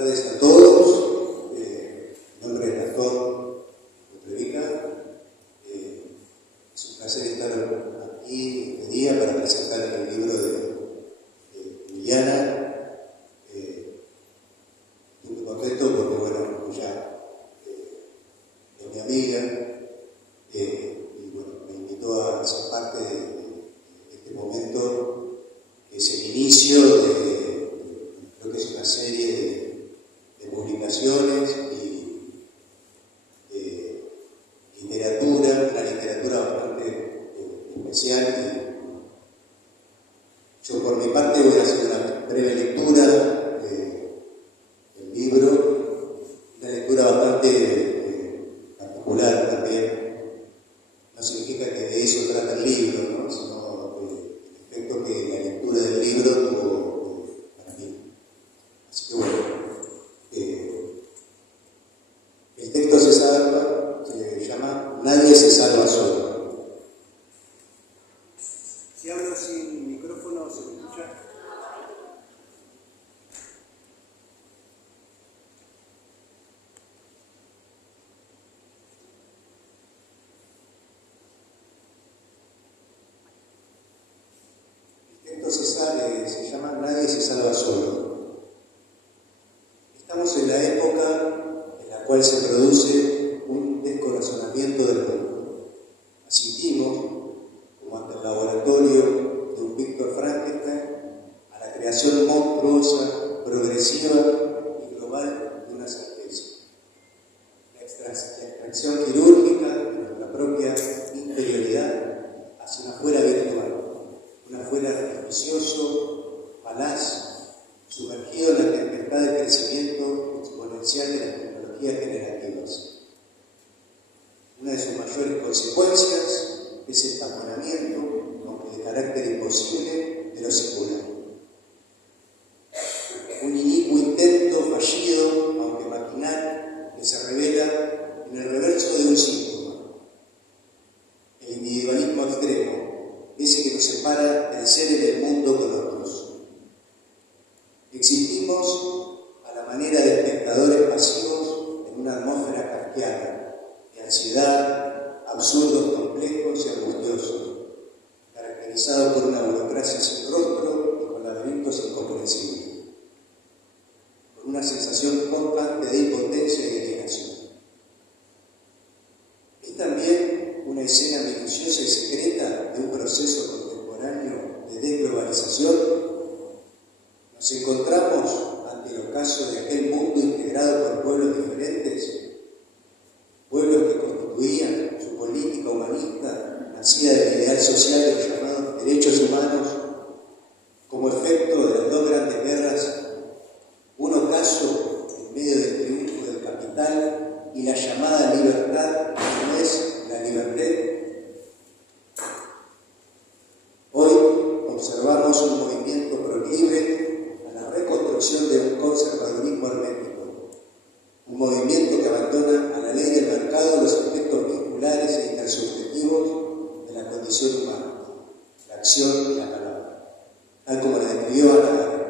tardes a todos. Mi nombre es Gastón Utrevica. Es un placer estar aquí este día para presentar el libro de Liliana. Estoy muy contento porque, bueno, ella es mi amiga y, bueno, me invitó a ser parte de este momento que es el inicio de, creo que es una serie de publicaciones y literatura, una literatura bastante especial. Y yo por mi parte voy a hacer una breve lectura del libro, una lectura bastante particular también. No significa que de eso trata el libro, ¿no? Sino el efecto que la lectura del libro tuvo para mí. Así que bueno, el texto se llama Nadie se salva solo. Si hablo sin micrófono, ¿se me escucha? El texto se llama Nadie se salva solo. Estamos en la época en la cual se produce un descorazonamiento del mundo. Asistimos, como ante el laboratorio de un Víctor Frankenstein, a la creación monstruosa, progresiva y global de una certeza. La extracción quirúrgica de nuestra propia interioridad hacia una afuera virtual, un afuera artificioso, falaz, sumergido en la tempestad de crecimiento exponencial de las tecnologías generativas. Una de sus mayores consecuencias es el taponamiento, aunque de carácter imposible, de lo singular. Un inicuo intento fallido, aunque maquinal, que se revela en el reverso de un síntoma. El individualismo extremo, ese que nos separa del ser en el mundo con otros. Existimos a la manera de espectadores pasivos en una atmósfera kafkiana, de ansiedad, absurdos complejos y angustiosos, caracterizados por una burocracia sin rostro y con laberintos incomprensibles, con una sensación constante de impotencia y alienación. Es también una escena minuciosa y secreta de un proceso contemporáneo de desglobalización. Nos encontramos ante el ocaso de aquel mundo integrado por pueblos diferentes, pueblos que constituían su política humanista, nacida del ideal social de los llamados derechos humanos, como efecto de las dos grandes guerras, un ocaso en medio del triunfo del capital y la llamada libertad, no es la libertad. Hoy observamos un movimiento proclive a la reconstrucción de un conservadurismo hermético, un movimiento que abandona a la ley del mercado los aspectos vinculares e intersubjetivos de la condición humana, la acción y la palabra, tal como la describió Ana Arendt.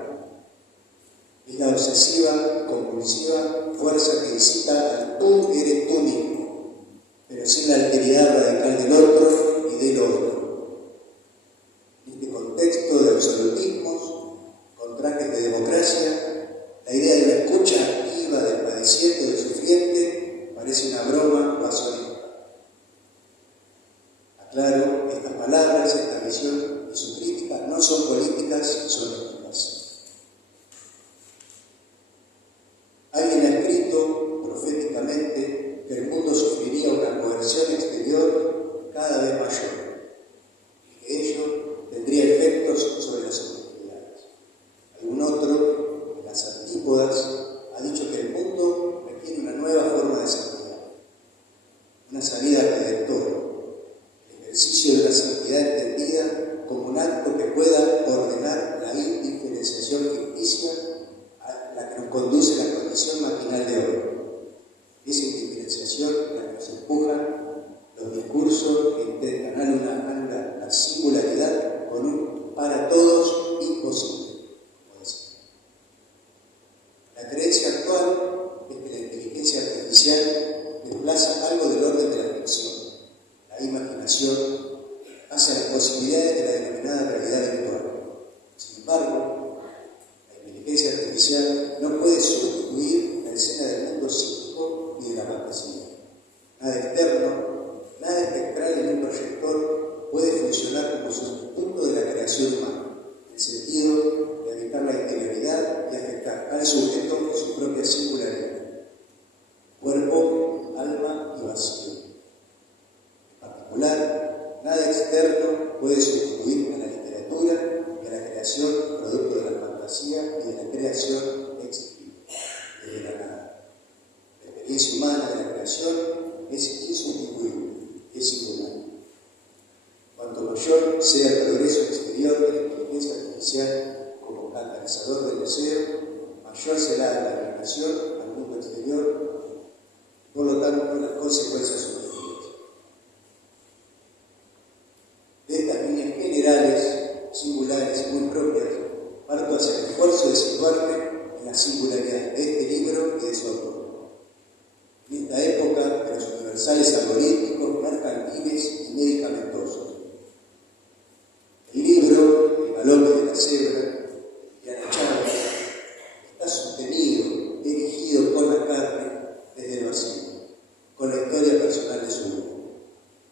Es la obsesiva, compulsiva fuerza que incita al tú eres tú mismo, pero sin la alteridad radical del otro y del otro. En este contexto de absolutismos, con trajes de democracia, la idea de una escucha activa del padeciente o del sufriente parece una broma pasonista. Aclaro, estas palabras, esta visión y su crítica no son políticas, son éticas. Alguien ha escrito proféticamente que el mundo sufriría una coerción exterior cada vez mayor y que ello tendría efectos sobre las oportunidades. Algún otro, en las antípodas, ha dicho que el mundo requiere una nueva forma de santidad, una salida redentora, el ejercicio de la santidad entendida como un acto que pueda ordenar la indiferenciación ficticia a la que nos conduce la condición maquinal de hoy. Esa indiferenciación la que nos empujan los discursos que intentan anular la singularidad con un para todos imposible, como decía. La creencia actual existencial no puede sustituir la escena del mundo psíquico y de la fantasía. Nada externo, nada espectral en un proyector puede funcionar como sustituto de la creación humana, en el sentido de habitar la interioridad y afectar al sujeto en su propia singularidad, cuerpo, alma y vacío. En particular, nada externo puede sustituir a la literatura y a la creación producto de la fantasía y de la creación existente, desde la nada. La experiencia humana de la creación es insustituible, es singular. Cuanto mayor sea el progreso exterior de la inteligencia artificial como catalizador del deseo, mayor será la relación al mundo exterior, por lo tanto, las consecuencias subjetivas. De estas líneas generales, singulares y muy propias, parto hacia el esfuerzo de situarme en la singularidad de este libro y de su autor. En esta época de los universales algorítmicos, mercantiles y medicamentosos. El libro, El galope de la cebra, de Diana Chávez, está sostenido, dirigido con la carne desde el vacío, con la historia personal de su vida.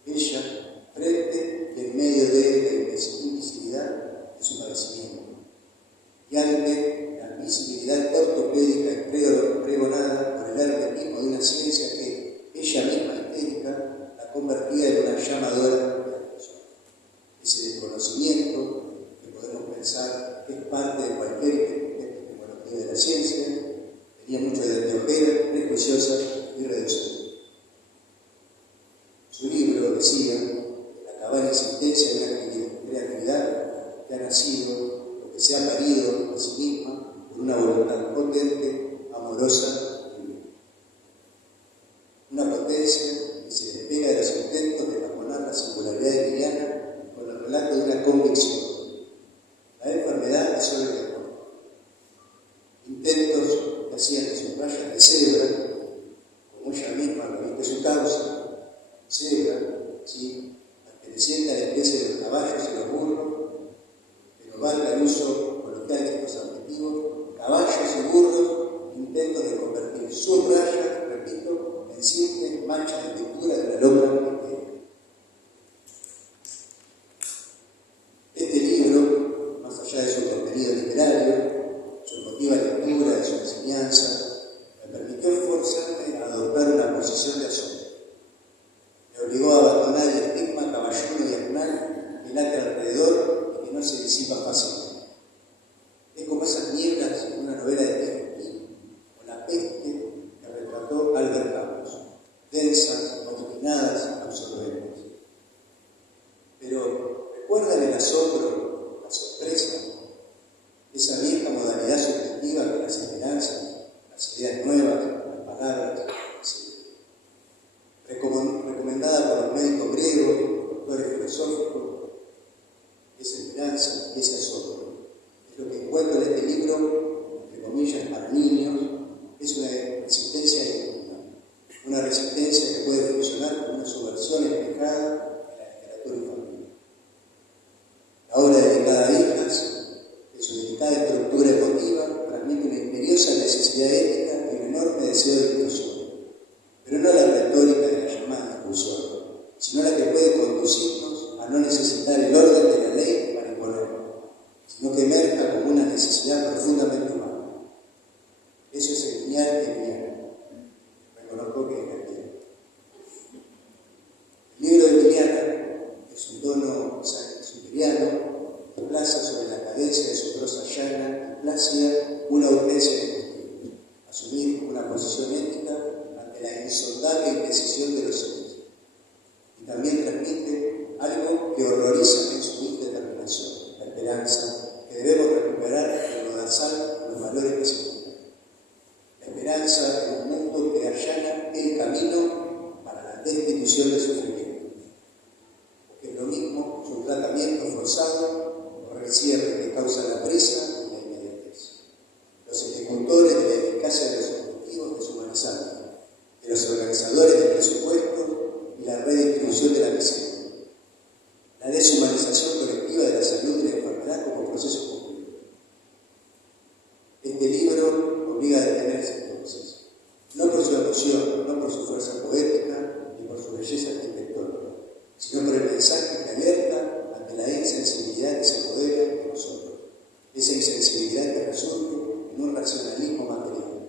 Ella, frente y en medio de la invisibilidad de su padecimiento, y ante la visibilidad ortopédica pregonada por el hermetismo de una ciencia que ella misma histérica la convertía en una llamadora de la persona. Ese desconocimiento que podemos pensar que es parte de cualquier epistemología de la ciencia, tenía mucho de anteojera, prejuiciosa y reducida. Su libro decía que la cabal existencia de una creatividad que ha nacido, o que se ha parido a sí misma por una voluntad potente, amorosa y libre. Una potencia que se despega de los intentos de taponar la singularidad de Liliana con el relato de una convicción. La enfermedad es solo el deporte. Intentos que hacían de sus rayas de cebra, como ella misma repite su causa, cebra, sí, perteneciente a la especie de los caballos y los burros, pero valga el uso coloquial de estos adjetivos, caballos y burros, intentos de convertir sus rayas, repito, en simples manchas de pintura de la loca entera. Este libro, más allá de su contenido literario, su emotiva lectura, de su enseñanza, me permitió forzarme a adoptar una posición de asombro. Me obligó a abandonar el estigma caballuno y animal que late alrededor y que no se disipa fácilmente. Es como esas nieblas en una novela de Stephen King o La peste que retrató Albert Camus, densas, obstinadas, absorbentes. Pero, ¿recuerdan el asombro, la sorpresa? Esa vieja modalidad subjetiva que las esperanzas, las ideas nuevas, las palabras, recomendada por los médicos griegos, los doctores filosóficos, esa esperanza y ese asombro. Es lo que encuentro en este libro, entre comillas, para niños, es una resistencia íntima, una resistencia que puede funcionar como una subversión espejada en la literatura infantil. La obra dedicada a hijas, en su delicada estructura emotiva, transmite una imperiosa necesidad ética y un enorme deseo de inclusión, pero no la retórica de la llamada inclusión, sino la que puede conducirnos a no necesitar el orden de la ley para imponerlo, sino que emerja como una necesidad profundamente humana. Eso es el genial que Liliana. Reconozco que es genial. El libro de Liliana es un tono superiano, que plaza sobre la cadencia de su prosa llana y plácida una urgencia irresistible, asumir una posición ética ante la insondable imprecisión de los seres. Y también transmite algo que horroriza en su indeterminación, la esperanza, que debemos recuperar en lodazal los valores que se cumplen. La esperanza en un mundo que allana el camino para la destitución del sufrimiento. Porque es lo mismo su tratamiento forzado o el cierre que causa la prisa y la inmediatez. Los ejecutores de la eficacia de los objetivos deshumanizantes, de los organizadores del presupuesto y la redistribución de la miseria. La deshumanización colectiva de la salud y la enfermedad como proceso concreto. Este libro obliga a detenerse entonces, no por su emoción, no por su fuerza poética, ni por su belleza arquitectónica, sino por el mensaje que alerta ante la insensibilidad que se apodera de nosotros, esa insensibilidad que resulta en un racionalismo material,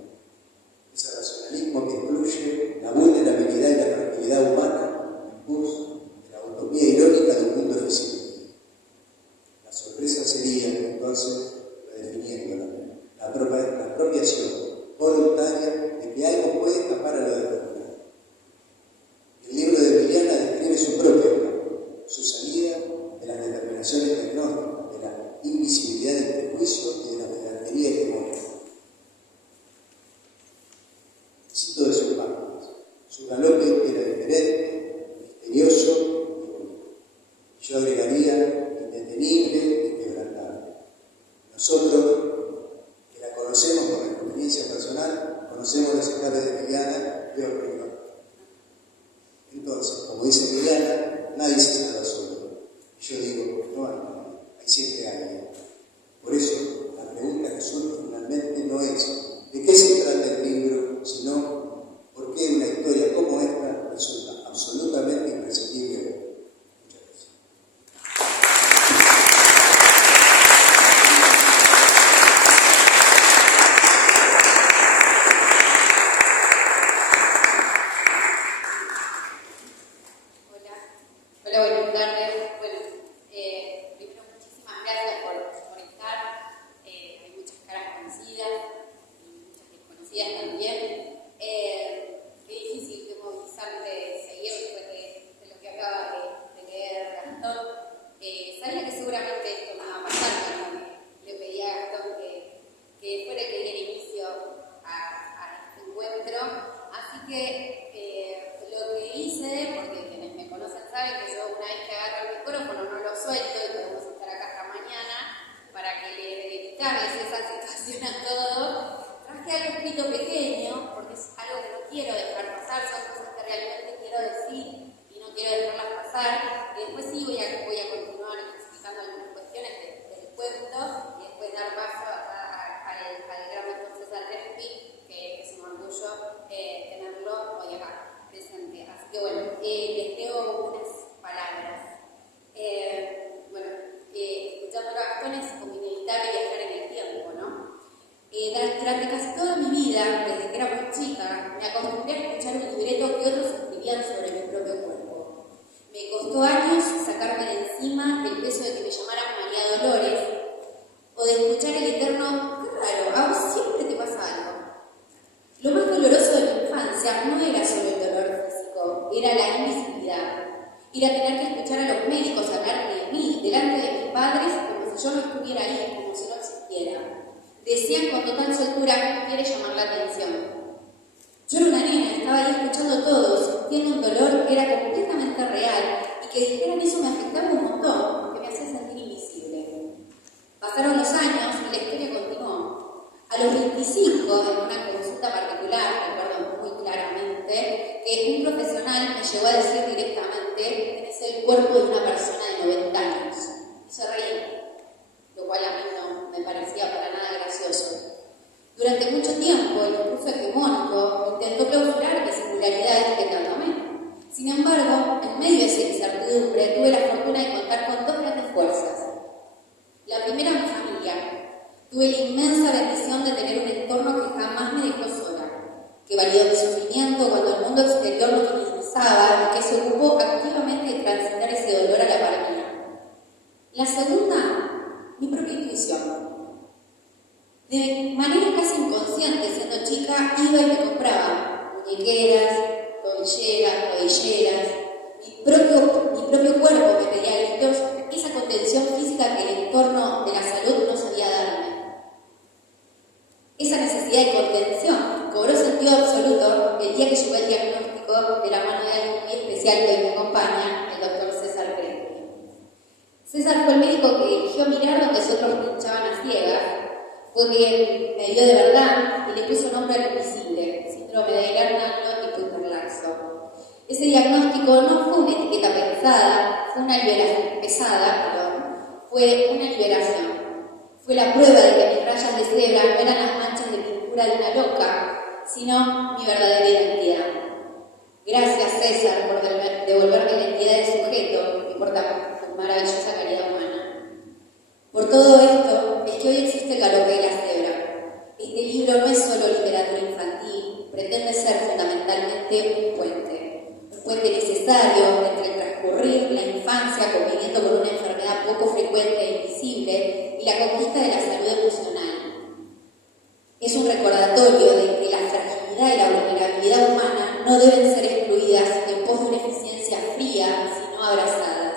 ese racionalismo que incluye la vulnerabilidad y la fragilidad humana en curso de la utopía irónica de un mundo eficiente. La sorpresa sería, entonces, redefiniéndola, la apropiación voluntaria de que algo puede escapar a lo determinado. El libro de Emiliana describe su propio escape, su salida de las determinaciones diagnósticas, de la invisibilidad del prejuicio y de la pedantería hegemónica. Cito de sus páginas: su galope era diferente, misterioso y único. Yo agregaría indetenible y quebrantable. Nosotros, que la conocemos por nuestra experiencia personal, conocemos los escapes de Emiliana peor que yo. Entonces, como dice Emiliana, nadie se salva solo. Y yo digo, no hay nadie, hay siempre alguien. Por eso, la pregunta que surge finalmente no es ¿de qué se trata el libro?, sino ¿por qué una historia como esta resulta absolutamente imprescindible? Muchas gracias. Hola, buenas tardes. Bueno, primero muchísimas gracias por estar. Hay muchas caras conocidas y muchas desconocidas también. Qué difícil, qué movilizante seguir después de lo que acaba de leer Gastón. Sabía que seguramente esto me iba a pasar cuando le pedí a Gastón que fuera el que diera inicio a este encuentro. Así que lo que hice, porque quienes me conocen saben que yo una vez que agarro el micrófono no lo suelto y podemos estar acá hasta mañana para que le dedicamos esa situación a todos. Traje algo escrito pequeño porque es algo que no quiero dejar pasar, son cosas que realmente quiero decir y no quiero dejarlas pasar. Y después sí voy a continuar explicando algunas cuestiones del cuento y después dar paso al gran doctor César Respi, que es un orgullo tenerlo hoy acá presente. Así que bueno, les leo unas palabras. Escuchando a Gastón es como inevitable viajar en el tiempo, ¿no? Durante casi toda mi vida, desde que era muy chica, me acostumbré a escuchar un libreto que otros escribían sobre mi propio cuerpo. Me costó años sacarme de encima el peso de que me llamaran María Dolores o de escuchar el eterno, qué raro, a vos siempre te pasa algo. Lo más doloroso de mi infancia no era solo el dolor físico, era la invisibilidad. Era tener que escuchar a los médicos hablar de mí delante de mis padres como si yo no estuviera ahí, como si no existiera. Decían con total soltura que quiere llamar la atención. Yo era una nena, estaba ahí escuchando todo, sintiendo un dolor que era completamente real y que dijeran eso me afectaba un montón, porque me hacía sentir invisible. Pasaron los años y la historia continuó. A los 25, en una consulta particular, recuerdo muy claramente, que un profesional me llegó a decir directamente que es el cuerpo de una persona de 90 años. Y se reía, lo cual a mí no me parecía para nada gracioso. Durante mucho tiempo, el discurso hegemónico intentó clausurar mis singularidades que tanto amé. Sin embargo, en medio de esa incertidumbre, tuve la fortuna de contar con dos grandes fuerzas. La primera, mi familia. Tuve la inmensa bendición de tener un entorno que jamás me dejó sola, que validó mi sufrimiento cuando el mundo exterior lo minimizaba y que se ocupó activamente de transitar ese dolor a la par mía. La segunda, mi propia intuición. De manera casi inconsciente, siendo chica, iba y me compraba muñequeras, rodilleras. Mi propio cuerpo me pedía a gritos esa contención física que el entorno de la salud no sabía darme. Esa necesidad de contención cobró sentido absoluto el día que llegó el diagnóstico de la mano de alguien muy especial que hoy me acompaña, el doctor César Crespi. César fue el médico que eligió mirar donde otros pinchaban a ciegas, fue quien me vio de verdad y le puso nombre al invisible, síndrome de Ehlers-Danlos y Kuster-Laxo. Ese diagnóstico no fue una etiqueta fue una liberación. Fue la prueba de que mis rayas de cebra no eran las manchas de pintura de una sino mi verdadera identidad. Gracias, César, por devolverme la identidad del sujeto y por tu maravillosa calidad humana. Por todo esto es que hoy existe el Galope de la Cebra. Este libro no es solo literatura infantil, pretende ser fundamentalmente un puente necesario entre el transcurrir la infancia conviviendo con una enfermedad poco frecuente e invisible y la conquista de la salud emocional. Es un recordatorio de que la fragilidad y la vulnerabilidad humana no deben ser excluidas en pos de una eficiencia fría, sino abrazadas.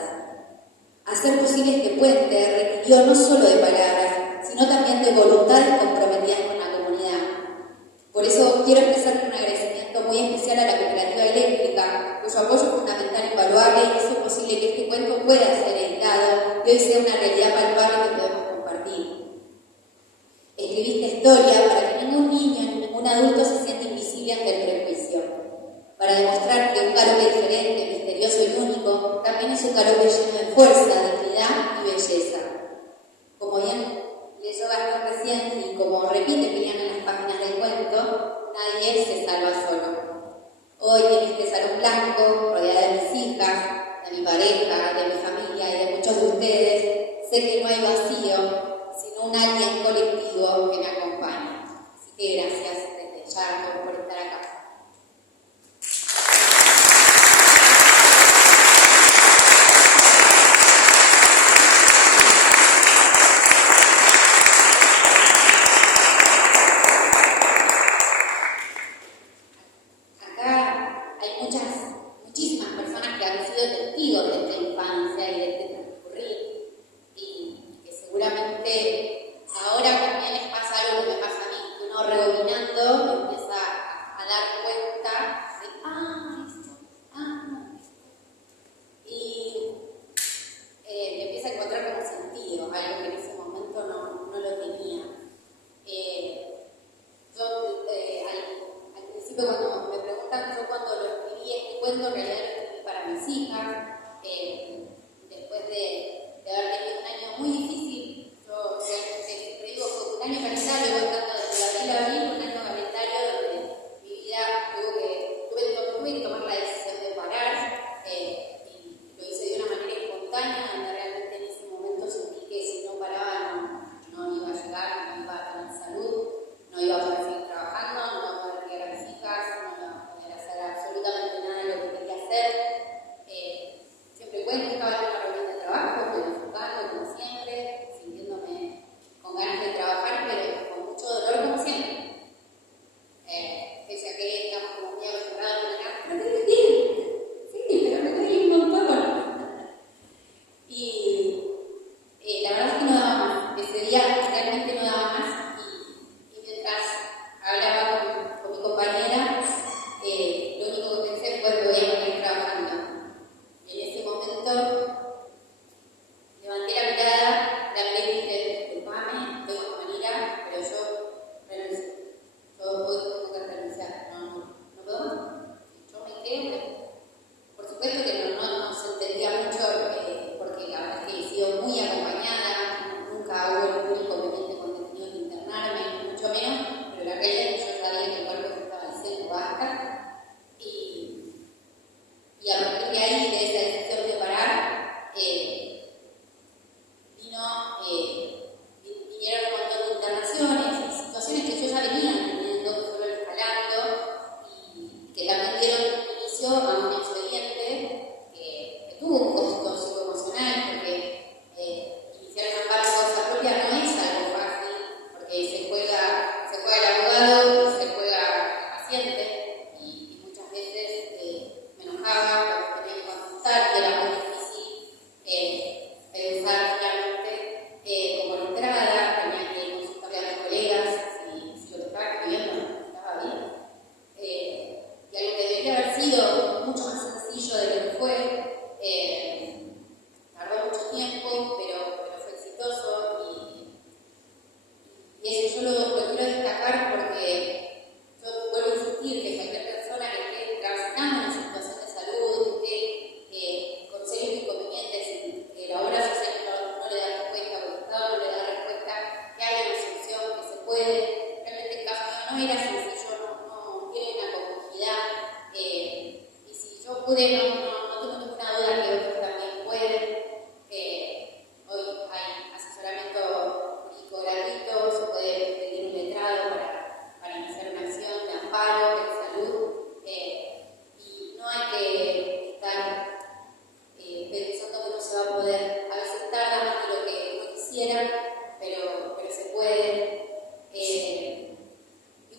Hacer posible este puente requirió no solo de palabras, sino también de voluntades comprometidas con la comunidad. Por eso quiero empezar con un agradecimiento muy especial a la Cooperativa Eléctrica, cuyo apoyo fundamental e invaluable hizo posible que este cuento pueda ser editado y hoy sea una realidad palpable que podemos compartir. Escribí esta historia para que ningún niño ni ningún adulto se sienta invisible ante el prejuicio, para demostrar que un galope diferente, misterioso y único también es un galope lleno de fuerza, dignidad y belleza. Como bien leyó Gastón recién y como repite Piliana en las páginas del cuento, nadie se salva solo. Hoy en este salón blanco, rodeada de mis hijas, de mi pareja, de mi familia y de muchos de ustedes, sé que no hay vacío, sino un alguien colectivo que me acompaña. Así que gracias desde ya por estar acá. Acá hay muchísimas personas que han sido testigos de esta infancia y de este transcurrir y que seguramente ahora también les pasa algo que me pasa a mí, que uno rebobinando empieza a dar cuenta de, no, y me empieza a encontrar como sentido, algo que en ese momento no lo tenía. Yo al principio cuando me preguntan, yo cuando lo escribí este cuento en realidad lo escribí para mis hijas, después de haber tenido un año muy difícil. Yo siempre digo que un año calendario, voy tanto desde abril a abril, un año calendario donde mi vida tuve que tomar la decisión de parar, y lo hice de una manera espontánea, donde realmente en ese momento sentí que si no paraba no iba a llegar, no iba a tener salud, no iba a poder seguir trabajando, no iba a poder criar a mis hijas, no iba a poder hacer absolutamente nada de lo que quería hacer. Siempre cuento que estaba en una reunión de trabajo, pero enfocando como siempre, sintiéndome con ganas de trabajar, pero con mucho dolor como siempre. Pese a que estamos como muy acostumbrados a pensar, pero te duele bien, sí, pero me duele un montón. Y la verdad es que no daba más, ese día realmente no daba más, y mientras hablaba con mi compañera, lo único que pensé fue que voy a seguir trabajando. Y en ese momento levanté la mirada, la miré y dije, disculpame, tengo que venir, pero yo renuncio. Yo hoy tengo que renunciar, no puedo más. Yo me quedo. Por supuesto que no se entendía mucho, porque la verdad es que he sido muy acompañada, nunca hubo ningún inconveniente con detenido de internarme, mucho menos, pero la realidad es que yo sabía que el cuerpo me estaba diciendo basta, y a partir de ahí, de esa decisión de parar, vinieron un montón de internaciones, situaciones que yo ya venía teniendo, que fueron escalando, y que también dieron inicio a un expediente que tuvo un costo psicoemocional, porque iniciar una causa propia no es algo fácil, porque se juega el abogado y se juega el paciente, y muchas veces me enojaba cuando tenía que contestar, que era muy difícil pensar finalmente como entrada, tenía que consultarle a mis colegas si lo que estaba escribiendo estaba bien. Y algo que debería haber sido mucho más sencillo de lo que fue, tardó mucho tiempo, pero fue exitoso, y eso yo lo quiero destacar porque yo vuelvo a insistir que cualquier persona que esté transitando una situación de salud, que esté con serios inconvenientes y que la obra social no le da respuesta, o el Estado no le da respuesta, que hay una solución, que se puede. Realmente el caso no era sencillo, no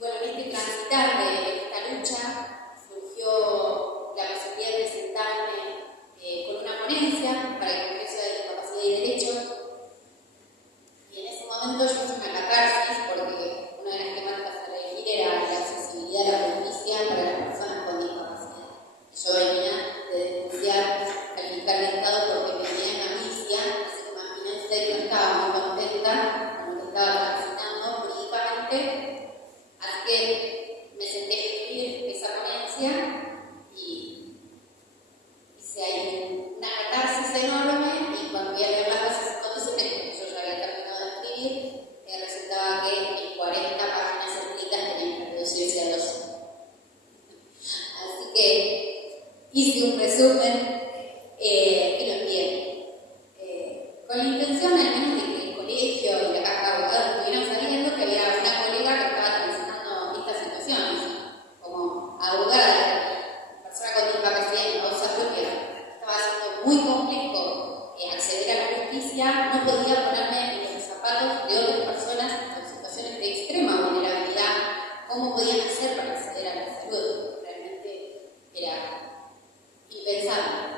bueno, en este transitar de esta lucha surgió la posibilidad de presentarme con una ponencia para el Congreso de Discapacidad y Derechos. Y en ese momento yo hice una catarsis porque una de las temáticas a elegir era la accesibilidad a la justicia para las personas con discapacidad. Y yo venía de denunciar al fiscal de Estado porque me tenía en amnesia, así que imagínense que no estaba muy contenta con lo que estaba transitando jurídicamente. Así que me senté a escribir esa ponencia y hice ahí una catarsis enorme, y cuando voy a leer las bases y condiciones, porque yo ya había terminado de escribir, resultaba que mis 40 páginas escritas tenían que reducirse a 12. Así que hice un resumen y lo envié. Con la intención al menos de que el colegio y la caja de abogados estuvieran sabiendo que había una colega que estaba transitando estas situaciones, como abogada, persona con discapacidad en causa propia. Estaba siendo muy complejo acceder a la justicia, no podía ponerme en los zapatos de otras personas en situaciones de extrema vulnerabilidad. ¿Cómo podían hacer para acceder a la salud? Realmente era impensable.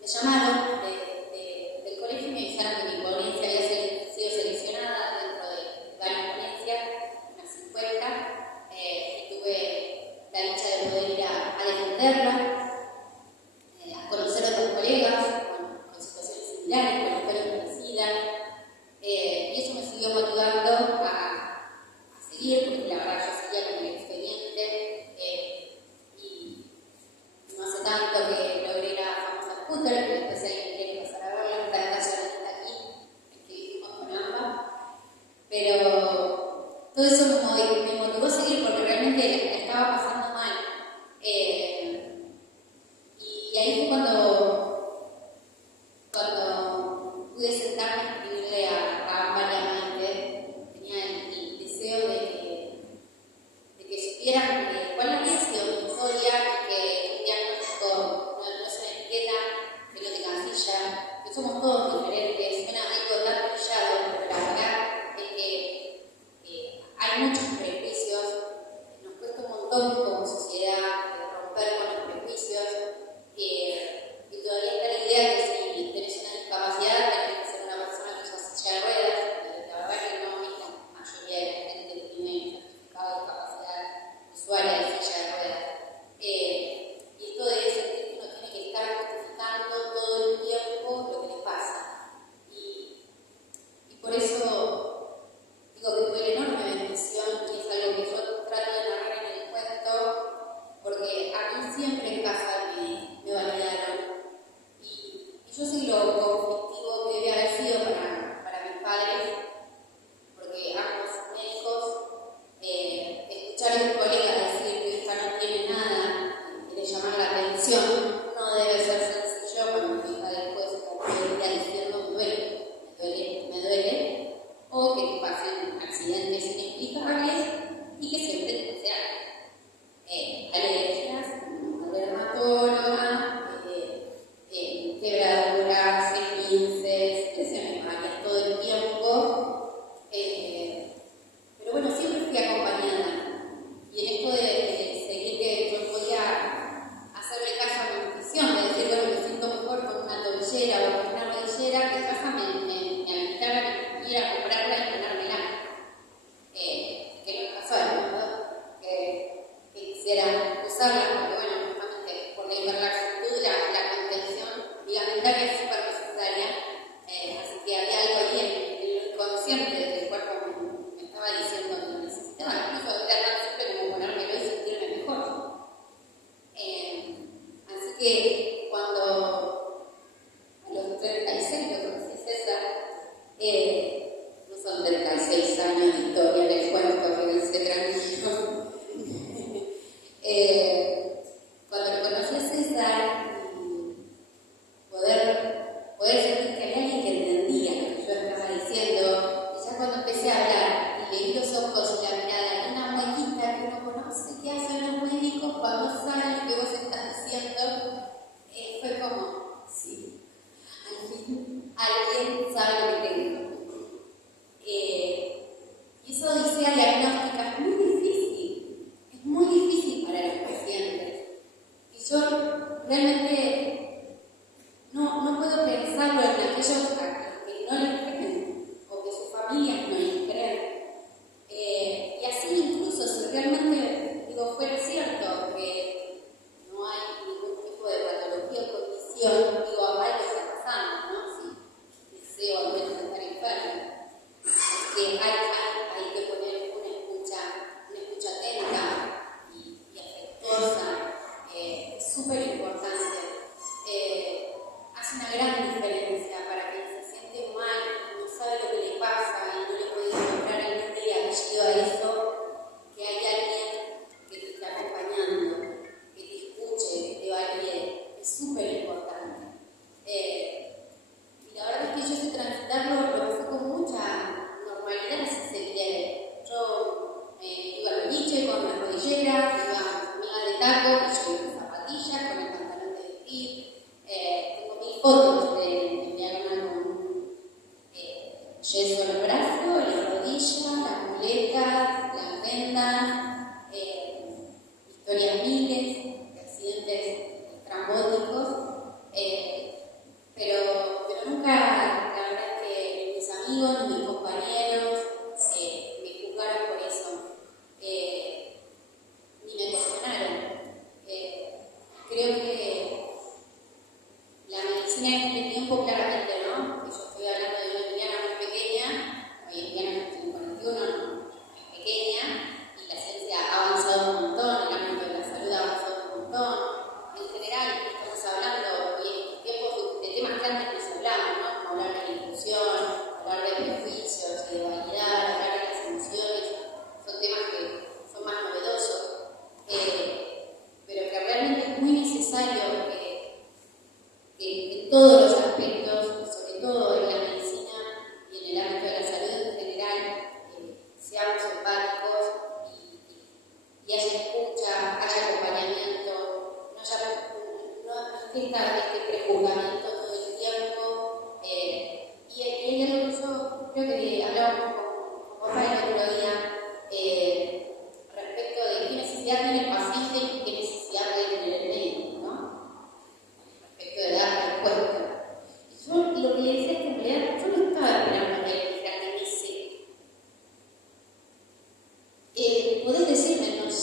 Me llamaron del colegio y me avisaron que mi ponencia había sido seleccionada dentro de varias ponencias, unas 50, y tuve la dicha de poder ir a defenderla, a conocer a otros colegas con situaciones similares, con historias parecidas, y eso me siguió motivando a seguir, porque la verdad yo seguía con el expediente, y no hace tanto que logré la famosa scooter, que después alguien quiere pasar a verla, está en casa, está aquí, escribimos con ambas, pero todo eso me motivó a seguir porque realmente la estaba pasando mal. Y ahí fue cuando pude sentarme a escribirle a variamente. Tenía el deseo de que supieran cuál había sido mi historia, y que un diagnóstico no es una etiqueta que no te cancilla, que somos todos diferentes. Suena algo tan trillado, pero la verdad es que hay muchos prejuicios. Nos cuesta un montón como sociedad romper con los prejuicios, y todavía está la idea que si tenés una discapacidad tenés que ser una persona que usa silla de ruedas. La verdad que no es la mayoría de la gente que tiene certificado de discapacidad usuaria de silla de ruedas. Y esto debe sentir que uno tiene que estar justificando todo el tiempo lo que le pasa. Y por eso digo que fue una enorme bendición, y es algo que yo trato de narrar en el cuento, porque a mí siempre en casa me validaron. Y yo sé lo conflictivo que debe haber sido para mis padres, porque ambos médicos, escuchar a un colega decir que esta no tiene nada, quiere llamar la atención, no debe ser sencillo cuando mi hija después está diciendo me duele, o que te pasen accidentes inexplicables y que siempre sean alergias, dermatóloga, quebraduras, esguinces, lesiones varias todo el tiempo. Pero bueno, siempre fui acompañada. Y en esto de seguir que yo podía hacerle caso a mi intuición, de decir, bueno, me siento mejor con una tobillera o con una rodillera, que en casa me habilitaran a ir a comprarla y ponérmela. Que no pasó, ¿no?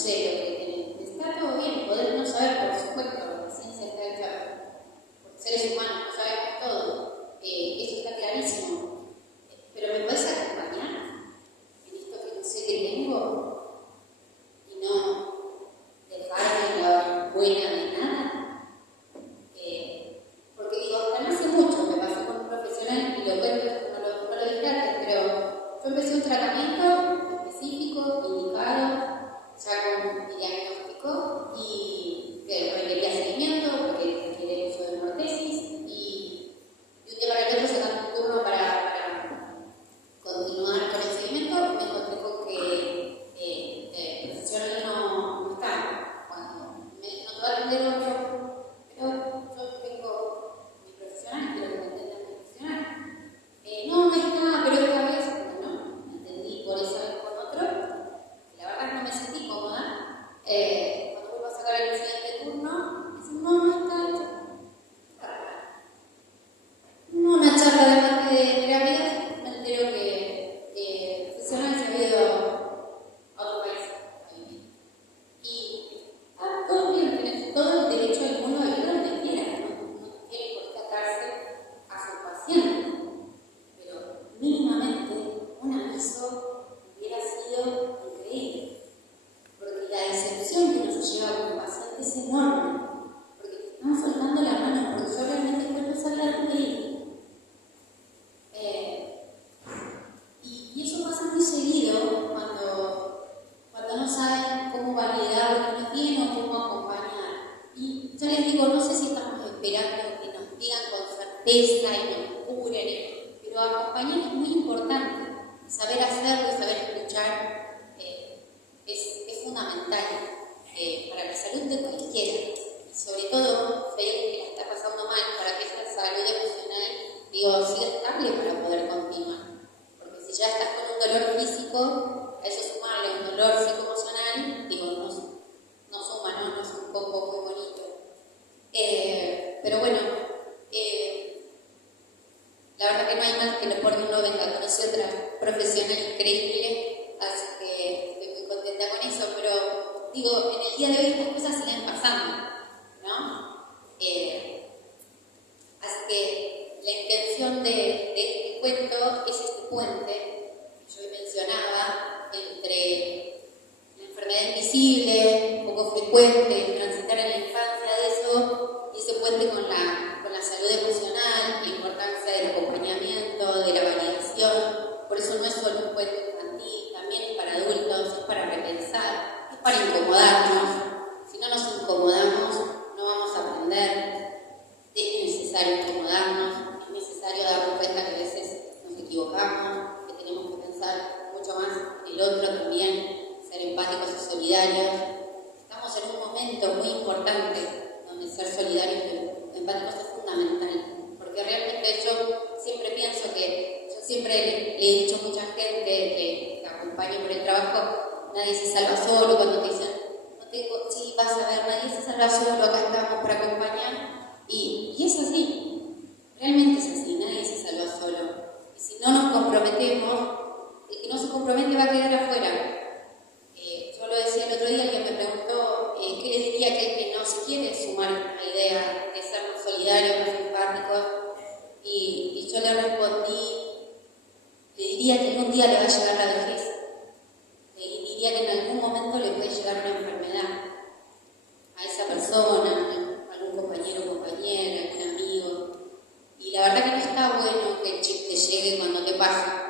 sé lo que tenés. Está todo bien, poder no saber, por supuesto, la ciencia está hecha por seres humanos, no sabemos todo. Eso está clarísimo. Pero ¿me podés acompañar en esto que no sé que tengo? Y no dejarme la buena de nada. Porque digo, hasta no hace mucho me pasó con un profesional, y lo cuento, no lo dije antes, pero yo empecé un tratamiento específico, indicado, ya con diagnóstico, y que requería seguimiento, porque requiere el uso de una ortesis, y de un día para el otro sacando un turno para continuar con el seguimiento, me encontré con que el profesional no estaba. Cuando me notó atender otro, pero yo tengo mi profesional, quiero que me entienda mi profesional. No está, pero esta vez, bueno, me entendí por esa vez con otro. La verdad no me sentí cómoda. Cuando vuelvo a sacar el siguiente turno, me dicen, no está. Una charla de parte de terapia, me entero que el profesional se había ido a otro país a vivir. Y todo bien, tenés todo el derecho del mundo a vivir donde quieras, no tiene por qué atarse a su paciente. Pero mínimamente un aviso hubiera sido increíble. Porque la decepción que nos lleva como paciente es enorme. Porque te estamos soltando la mano, porque yo realmente quiero saber dónde ir. Y eso pasa muy seguido cuando no saben cómo validar lo que nos tienen o cómo acompañar. Y yo les digo, no sé si estamos esperando que nos digan con certeza y nos curen, pero acompañar es muy importante. Saber hacerlo y saber escuchar es fundamental para la salud de cualquiera. Y sobre todo, si hay alguien que la está pasando mal, para que esa salud emocional, siga estable para poder continuar. Porque si ya estás con un dolor físico, a eso sumarle un dolor psicoemocional, no suma, ¿no? No es un poco muy bonito. Pero bueno, la verdad que no hay más que por uno venga. Conocí otra profesional increíble, así que estoy muy contenta con eso, pero digo, en el día de hoy estas cosas siguen pasando, ¿no? Así que la intención de este cuento es este puente que yo mencionaba entre la enfermedad invisible, poco frecuente, transitar en la infancia de eso, y ese puente con la salud emocional, la importancia del acompañamiento, de la validación. Por eso no es solo un cuento infantil, también es para adultos, es para repensar, es para incomodarnos. Si no nos incomodamos, no vamos a aprender. Es necesario incomodarnos, es necesario darnos cuenta que a veces nos equivocamos, que tenemos que pensar mucho más en el otro también, ser empáticos y solidarios. Estamos en un momento muy importante donde ser solidarios y empáticos es fundamental, porque realmente yo siempre pienso que, yo siempre le he dicho a mucha gente que acompaño por el trabajo, nadie se salva solo. Cuando te dicen, sí, vas a ver, nadie se salva solo, acá estamos para acompañar. Y es así, realmente es así, nadie se salva solo. Y si no nos comprometemos, el que no se compromete va a quedar afuera. Yo lo decía el otro día, alguien me preguntó qué le diría a aquel que no se quiere sumar a la idea de ser más solidarios, más empáticos. Y yo le respondí, le diría que algún día le va a llegar la vejez. Le diría que en algún momento le puede llegar una enfermedad a esa persona, algún compañero o compañera, algún amigo. Y la verdad que no está bueno que el chip te llegue cuando te pasa.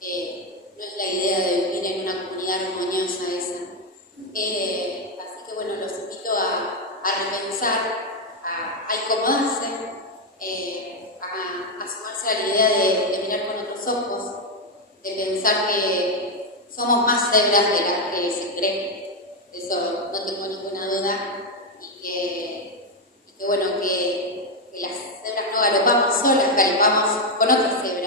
No es la idea de vivir en una comunidad armoniosa esa. Así que bueno, los invito a repensar, a incomodarse, a sumarse a la idea de mirar con otros ojos, de pensar que somos más cebras de las que se creen. Eso no tengo ninguna duda. Y que bueno, que las cebras no galopamos solas, galopamos con otras cebras.